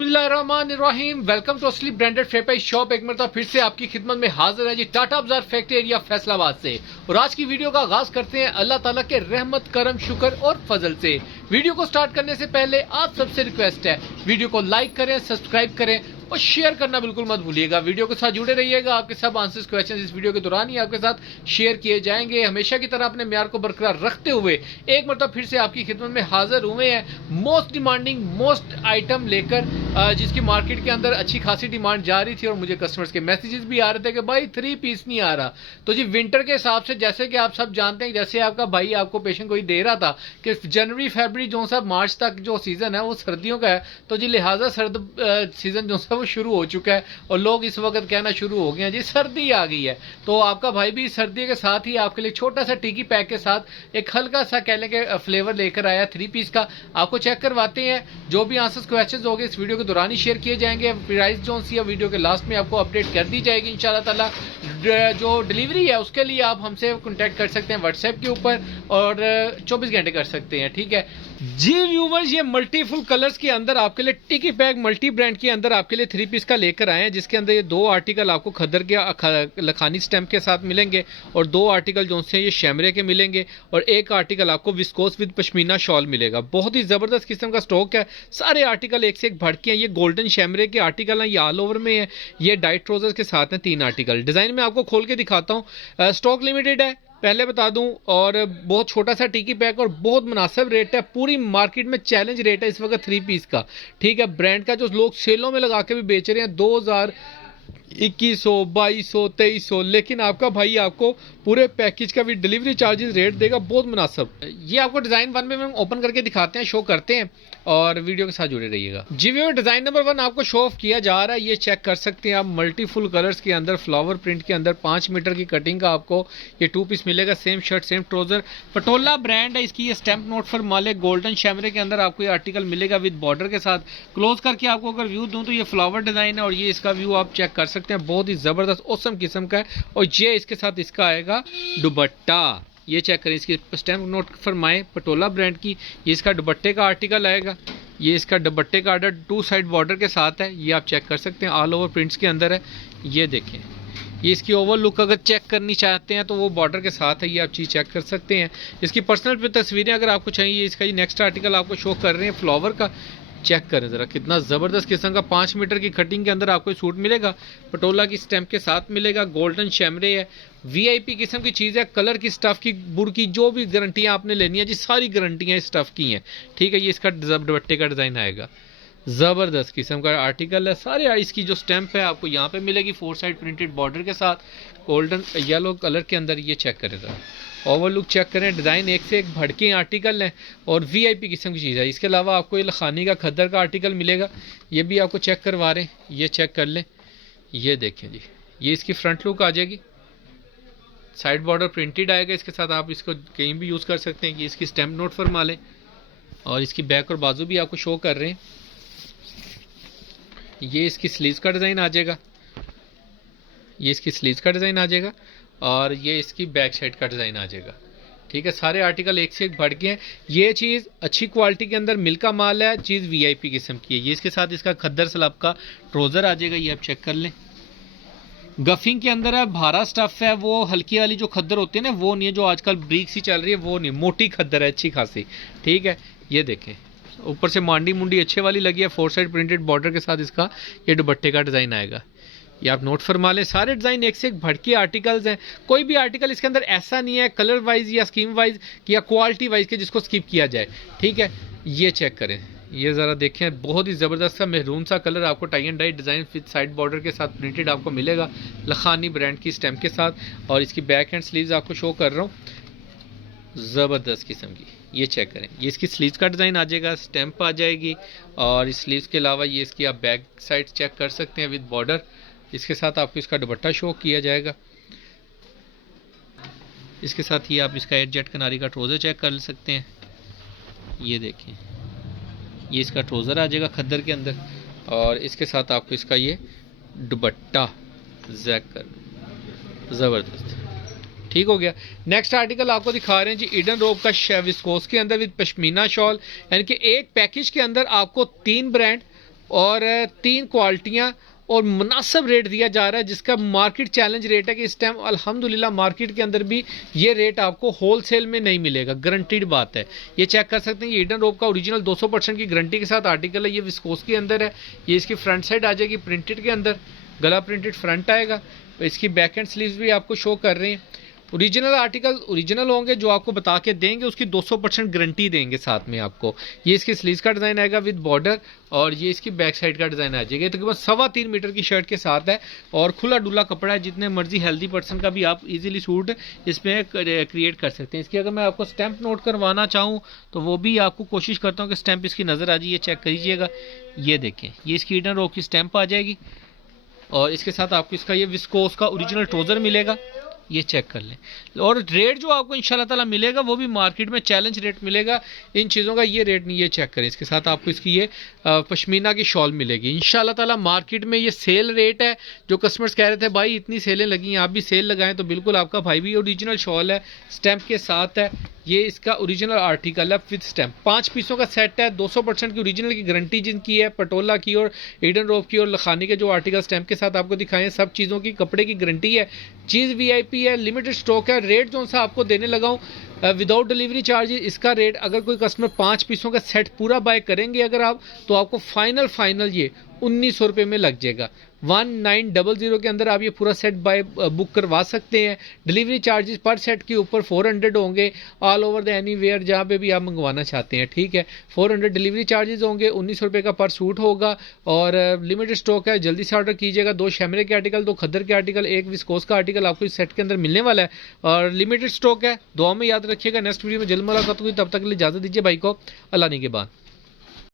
बिस्मिल्लाहिर्रहमानिर्रहीम। Welcome to असली branded फेपाई shop. एक मरतबा फिर से आपकी खिदमत में हाजिर है जी, टाटा बाजार फैक्ट्री एरिया फैसलाबाद से। और आज की वीडियो का आगाज करते हैं अल्लाह ताला के रहमत करम शुक्र और फजल से। वीडियो को स्टार्ट करने से पहले आप सबसे रिक्वेस्ट है, वीडियो को लाइक करें, सब्सक्राइब करें और शेयर करना बिल्कुल मत भूलिएगा। वीडियो के साथ जुड़े रहिएगा, आपके सब आंसर्स क्वेश्चन इस वीडियो के दौरान ही आपके साथ शेयर किए जाएंगे। हमेशा की तरह अपने म्यार को बरकरार रखते हुए एक मरतबा फिर से आपकी खिदमत में हाजिर हुए हैं मोस्ट डिमांडिंग मोस्ट आइटम लेकर, जिसकी मार्केट के अंदर अच्छी खासी डिमांड जा रही थी और मुझे कस्टमर्स के मैसेजेस भी आ रहे थे कि भाई 3 पीस नहीं आ रहा। तो जी विंटर के हिसाब से, जैसे कि आप सब जानते हैं, जैसे आपका भाई आपको पेशेंट कोई दे रहा था कि जनवरी फरवरी जो सा मार्च तक जो सीजन है वो सर्दियों का है, तो जी लिहाजा सर्द सीजन जो सा वो शुरू हो चुका है और लोग इस वक्त कहना शुरू हो गए हैं जी सर्दी आ गई है। तो आपका भाई भी सर्दी के साथ ही आपके लिए छोटा सा टिकी पैक के साथ एक हल्का सा कह लें कि फ्लेवर लेकर आया 3 पीस का। आपको चेक करवाते हैं, जो भी आंसर्स क्वेश्चंस होंगे इस वीडियो के दौरान ही शेयर किए जाएंगे। प्राइस जो सी वीडियो के लास्ट में आपको अपडेट कर दी जाएगी इंशाल्लाह ताला। जो डिलीवरी है उसके लिए आप हमसे कांटेक्ट कर सकते हैं व्हाट्सएप के ऊपर और 24 घंटे कर सकते हैं, ठीक है जी व्यूवर्स। ये मल्टीफुल कलर्स के अंदर आपके लिए टिकी पैक मल्टी ब्रांड के अंदर आपके लिए 3 पीस का लेकर आए हैं, जिसके अंदर ये 2 आर्टिकल आपको खद्दर के लखानी स्टैम्प के साथ मिलेंगे और 2 आर्टिकल जो से ये शैमरे के मिलेंगे और एक आर्टिकल आपको विस्कोस विद पश्मीना शॉल मिलेगा। बहुत ही जबरदस्त किस्म का स्टॉक है, सारे आर्टिकल एक से एक भड़के हैं। ये गोल्डन शैमरे के आर्टिकल हैं, ये ऑल ओवर में है। ये डाइट ट्राउजर्स के साथ हैं 3 आर्टिकल। डिजाइन में आपको खोल के दिखाता हूँ, स्टॉक लिमिटेड है पहले बता दूं, और बहुत छोटा सा टिकी पैक और बहुत मुनासिब रेट है। पूरी मार्केट में चैलेंज रेट है इस वक्त 3 पीस का, ठीक है। ब्रांड का जो लोग सेलों में लगा के भी बेच रहे हैं 2000, 2100, 2200, 2300, लेकिन आपका भाई आपको पूरे पैकेज का भी डिलीवरी चार्जेस रेट देगा बहुत मुनासिब। ये आपको डिजाइन 1 में हम ओपन करके दिखाते हैं, शो करते हैं और वीडियो के साथ जुड़े रहिएगा जी। व्यूअर डिजाइन नंबर 1 आपको शो ऑफ किया जा रहा है, ये चेक कर सकते हैं आप। मल्टीफुल कलर्स के अंदर फ्लावर प्रिंट के अंदर 5 मीटर की कटिंग का आपको ये 2 पीस मिलेगा। Same shirt same trouser, Patola brand है इसकी। ये stamp note for male golden chambray के अंदर आपको ये आर्टिकल मिलेगा विद बॉर्डर के साथ। क्लोज करके आपको अगर व्यू दूं तो ये फ्लावर डिजाइन है और ये इसका व्यू आप चेक कर सकते हैं, बहुत ही जबरदस्त औसम किस्म का है। और ये इसके साथ इसका आएगा दुपट्टा, ये चेक करें, इसकी स्टैम्प नोट फरमाए पटोला ब्रांड की। ये इसका दुपट्टे का आर्टिकल आएगा, ये इसका दुपट्टे का आर्डर 2 साइड बॉर्डर के साथ है, ये आप चेक कर सकते हैं। ऑल ओवर प्रिंट्स के अंदर है, ये देखें। ये इसकी ओवर लुक अगर चेक करनी चाहते हैं तो वो बॉर्डर के साथ है, ये आप चीज़ चेक कर सकते हैं। इसकी पर्सनल पे तस्वीरें अगर आपको चाहिए, इसका ये नेक्स्ट आर्टिकल आपको शो कर रहे हैं फ्लावर का। चेक करें ज़रा कितना ज़बरदस्त किस्म का 5 मीटर की कटिंग के अंदर आपको सूट मिलेगा, पटोला की स्टैम्प के साथ मिलेगा। गोल्डन शैमरे है, वीआईपी किस्म की चीज़ है। कलर की, स्टफ़ की, बुर की, जो भी गारंटियाँ आपने लेनी है जी, सारी गारंटियाँ इस स्टफ़ की हैं, ठीक है। ये इसका दुपट्टे का डिज़ाइन आएगा, ज़बरदस्त किस्म का आर्टिकल है। सारे इसकी जो स्टैम्प है आपको यहाँ पे मिलेगी 4 साइड प्रिंटेड बॉर्डर के साथ, गोल्डन येलो कलर के अंदर। ये चेक करें ज़रा, ओवरलुक चेक करें, डिज़ाइन एक से एक भड़के आर्टिकल हैं और वीआईपी किस्म की चीज़ है। इसके अलावा आपको ये लखानी का खद्दर का आर्टिकल मिलेगा, ये भी आपको चेक करवा रहे हैं, ये चेक कर लें। ये देखें जी, ये इसकी फ्रंट लुक आ जाएगी, साइड बॉर्डर प्रिंटेड आएगा इसके साथ। आप इसको कहीं भी यूज़ कर सकते हैं। ये इसकी स्टैम्प नोट फरमा लें और इसकी बैक और बाजू भी आपको शो कर रहे हैं। ये इसकी स्लीव्स का डिज़ाइन आ जाएगा, ये इसकी स्लीव्स का डिज़ाइन आ जाएगा और ये इसकी बैक साइड का डिज़ाइन आ जाएगा, ठीक है। सारे आर्टिकल एक से एक बढ़ के हैं। ये चीज़ अच्छी क्वालिटी के अंदर मिल का माल है, चीज़ वीआईपी किस्म की है। ये इसके साथ इसका खद्दर सलाब का ट्राउज़र आ जाएगा, ये आप चेक कर लें। गफिंग के अंदर है, भारा स्टफ़ है, वो हल्की वाली जो खद्दर होती है ना वो नहीं है, जो आजकल ब्रीक सी चल रही है वो नहीं, मोटी खद्दर है अच्छी खासी, ठीक है। ये देखें, ऊपर से मांडी मुंडी अच्छे वाली लगी है, 4 साइड प्रिंटेड बॉर्डर के साथ इसका ये दुपट्टे का डिज़ाइन आएगा, ये आप नोट फरमा लें। सारे डिज़ाइन एक से एक भड़के आर्टिकल्स हैं, कोई भी आर्टिकल इसके अंदर ऐसा नहीं है कलर वाइज या स्कीम वाइज या क्वालिटी वाइज के जिसको स्किप किया जाए, ठीक है। ये चेक करें, ये ज़रा देखें, बहुत ही ज़बरदस्त सा मेहरून सा कलर आपको tie and dye design with side border के साथ प्रिंटेड आपको मिलेगा, लखानी ब्रांड की स्टैम्प के साथ। और इसकी बैक एंड स्लीव्स आपको शो कर रहा हूँ, ज़बरदस्त किस्म की। ये चेक करें, ये इसकी स्लीव्स का डिज़ाइन आ जाएगा, स्टैम्प आ जाएगी और इस स्लीव्स के अलावा ये इसकी आप बैक साइड चेक कर सकते हैं विद बॉर्डर। इसके साथ आपको इसका दुपट्टा शो किया जाएगा, इसके साथ ही आप इसका एड जेट किनारी का ट्राउज़र चेक कर सकते हैं। ये देखें, ये इसका ट्राउज़र आ जाएगा खद्दर के अंदर और इसके साथ आपको इसका ये दुपट्टा जैक कर, ज़बरदस्त, ठीक हो गया। नेक्स्ट आर्टिकल आपको दिखा रहे हैं जी, ईडन रोब का विस्कोस के अंदर विद पश्मीना शॉल, यानी कि एक पैकेज के अंदर आपको 3 ब्रांड और 3 क्वालिटियाँ और मुनासिब रेट दिया जा रहा है, जिसका मार्केट चैलेंज रेट है कि इस टाइम अल्हम्दुलिल्लाह मार्केट के अंदर भी ये रेट आपको होलसेल में नहीं मिलेगा, गारंटीड बात है। ये चेक कर सकते हैं, ये ईडन रोप का ओरिजिनल 200% की गारंटी के साथ आर्टिकल है। ये विस्कोस के अंदर है। ये इसकी फ्रंट साइड आ जाएगी प्रिंटेड के अंदर, गला प्रिंटेड फ्रंट आएगा। इसकी बैक एंड स्लीव्स भी आपको शो कर रहे हैं। ओरिजिनल आर्टिकल ओरिजिनल होंगे, जो आपको बता के देंगे उसकी 200% गारंटी देंगे साथ में आपको। ये इसकी स्लीव्स का डिज़ाइन आएगा विद बॉर्डर, और ये इसकी बैक साइड का डिज़ाइन आ जाएगा। तकरीबन 3.25 मीटर की शर्ट के साथ है और खुला डुला कपड़ा है, जितने मर्जी हेल्दी पर्सन का भी आप इजीली सूट इसमें क्रिएट कर सकते हैं। इसकी अगर मैं आपको स्टैंप नोट करवाना चाहूँ तो वो भी आपको कोशिश करता हूँ कि स्टैंप इसकी नज़र आ जाए। ये चेक करिएगा, ये देखें, ये इसकी ईडन रोप की स्टैंप आ जाएगी और इसके साथ आपको इसका ये विस्कोस का ओरिजिनल ट्राउजर मिलेगा। ये चेक कर लें। और रेट जो आपको इंशाल्लाह ताला मिलेगा वो भी मार्केट में चैलेंज रेट मिलेगा इन चीज़ों का, ये रेट नहीं। ये चेक करें, इसके साथ आपको इसकी ये पश्मीना की शॉल मिलेगी इंशाल्लाह ताला। मार्केट में ये सेल रेट है। जो कस्टमर्स कह रहे थे भाई इतनी सेलें लगी हैं, आप भी सेल लगाएं, तो बिल्कुल आपका भाई भी ओरिजिनल शॉल है, स्टैंप के साथ है। ये इसका ओरिजिनल आर्टिकल है विद स्टैंप। 5 पीसों का सेट है, 200% की ओरिजिनल की गारंटी जिनकी है, पटोला की और ईडन रोप की और लखानी के जो आर्टिकल स्टैंप के साथ आपको दिखाएं, सब चीज़ों की कपड़े की गारंटी है। चीज़ VIP है, लिमिटेड स्टॉक है। रेट जो सा आपको देने लगा हूँ विदाउट डिलीवरी चार्जेस, इसका रेट अगर कोई कस्टमर 5 पीसों का सेट पूरा बाय करेंगे अगर आप, तो आपको फाइनल ये 1900 रुपये में लग जाएगा। 1900 के अंदर आप ये पूरा सेट बाय बुक करवा सकते हैं। डिलीवरी चार्जेस पर सेट के ऊपर 400 होंगे ऑल ओवर द एनीवेयर जहाँ पे भी आप मंगवाना चाहते हैं, ठीक है। 400 डिलीवरी चार्जेस होंगे, 1900 रुपये का पर सूट होगा और लिमिटेड स्टॉक है, जल्दी से ऑर्डर कीजिएगा। 2 शैमरे के आर्टिकल, 2 खद्दर के आर्टिकल, 1 विस्कोस का आर्टिकल आपको इस सेट के अंदर मिलने वाला है और लिमिटेड स्टॉक है। दुआ में याद रखिएगा। नेक्स्ट वीडियो में जल्द मुलाकात होगी, तब तक के लिए इजाज़त दीजिए भाई को। अल्लाह निगहबान।